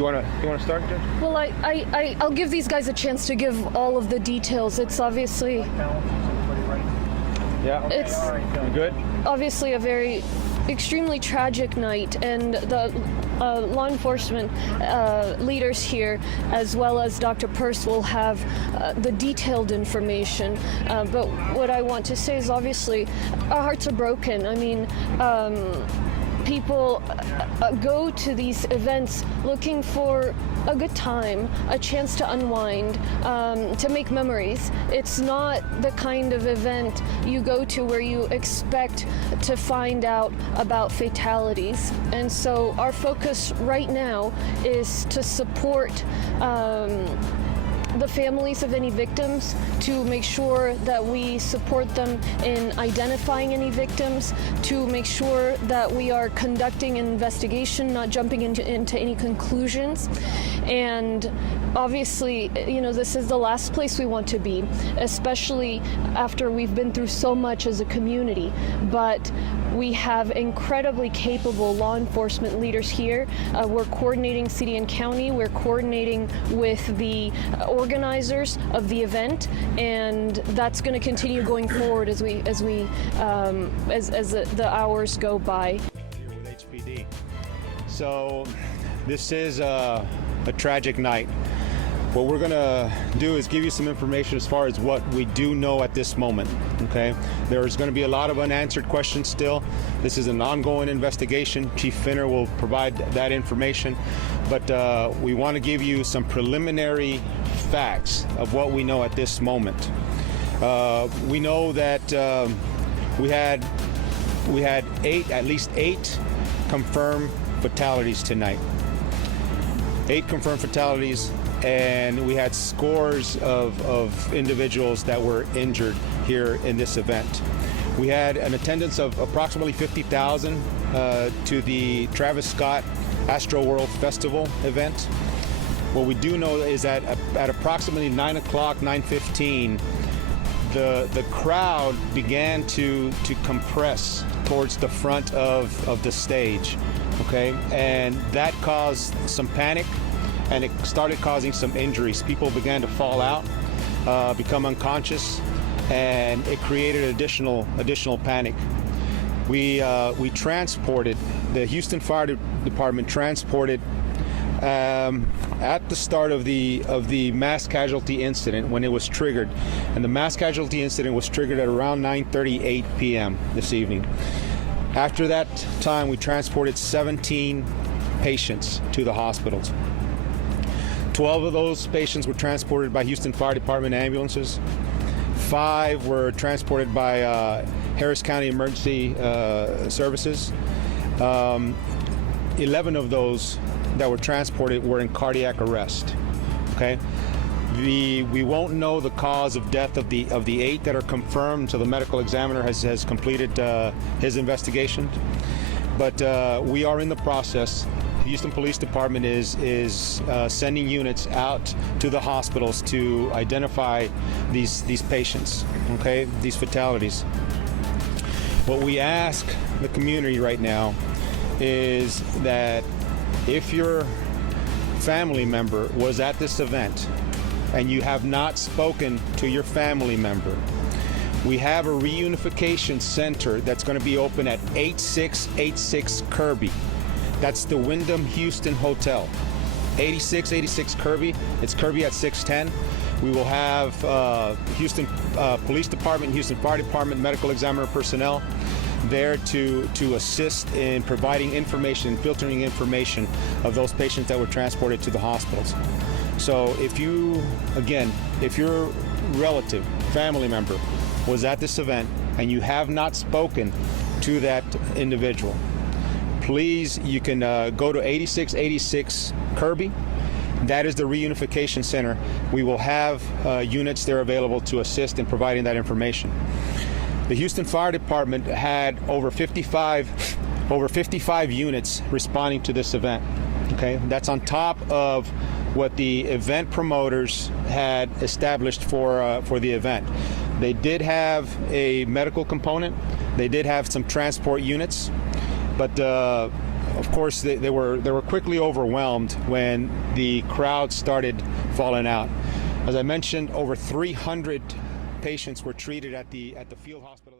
You wanna start, Judge? Well, I'll give these guys a chance to give all of the details. It's obviously... Yeah? It's You good? obviously a very extremely tragic night, and the law enforcement leaders here, as well as Dr. Peirce, will have the detailed information. But what I want to say is, obviously, our hearts are broken. I mean, people go to these events looking for a good time, a chance to unwind, to make memories. It's not the kind of event you go to where you expect to find out about fatalities. And so our focus right now is to support the families of any victims, to make sure that we support them in identifying any victims, to make sure that we are conducting an investigation, not jumping into any conclusions. And obviously, you know, this is the last place we want to be, especially after we've been through so much as a community. But we have incredibly capable law enforcement leaders here. We're coordinating city and county. We're coordinating with the organizers of the event, and that's going to continue going forward as the hours go by. Here with HPD. So this is a tragic night. What we're going to do is give you some information as far as what we do know at this moment, okay? There's going to be a lot of unanswered questions still. This is an ongoing investigation. Chief Finner will provide that information, but we want to give you some preliminary facts of what we know at this moment. We know that we had at least eight confirmed fatalities tonight. 8 confirmed fatalities, and we had scores of individuals that were injured here in this event. We had an attendance of approximately 50,000 to the Travis Scott Astro World Festival event. What we do know is that at approximately 9 o'clock, 9:15, the crowd began to compress towards the front of the stage, okay? And that caused some panic, and it started causing some injuries. People began to fall out, become unconscious, and it created additional panic. We transported, the Houston Fire Department transported at the start of the mass casualty incident, when it was triggered, and the mass casualty incident was triggered at around 9:38 p.m. this evening. After that time, we transported 17 patients to the hospitals. 12 of those patients were transported by Houston Fire Department ambulances. 5 were transported by Harris County Emergency Services. 11 of those that were transported were in cardiac arrest. Okay, we won't know the cause of death of the 8 that are confirmed until the medical examiner has completed his investigation. But we are in the process. The Houston Police Department is sending units out to the hospitals to identify these patients. Okay, these fatalities. What we ask the community right now is that if your family member was at this event and you have not spoken to your family member, we have a reunification center that's going to be open at 8686 Kirby. That's the Wyndham Houston Hotel. 8686 Kirby. It's Kirby at 610. We will have Houston Police Department, Houston Fire Department, medical examiner personnel there to assist in providing information, filtering information of those patients that were transported to the hospitals. So if your relative, family member was at this event and you have not spoken to that individual, please, you can go to 8686 Kirby. That is the reunification center. We will have units there available to assist in providing that information. The Houston Fire Department had over 55 units responding to this event. Okay, that's on top of what the event promoters had established for the event. They did have a medical component. They did have some transport units, but of course, they were quickly overwhelmed when the crowd started falling out. As I mentioned, over 300 patients were treated at the field hospital.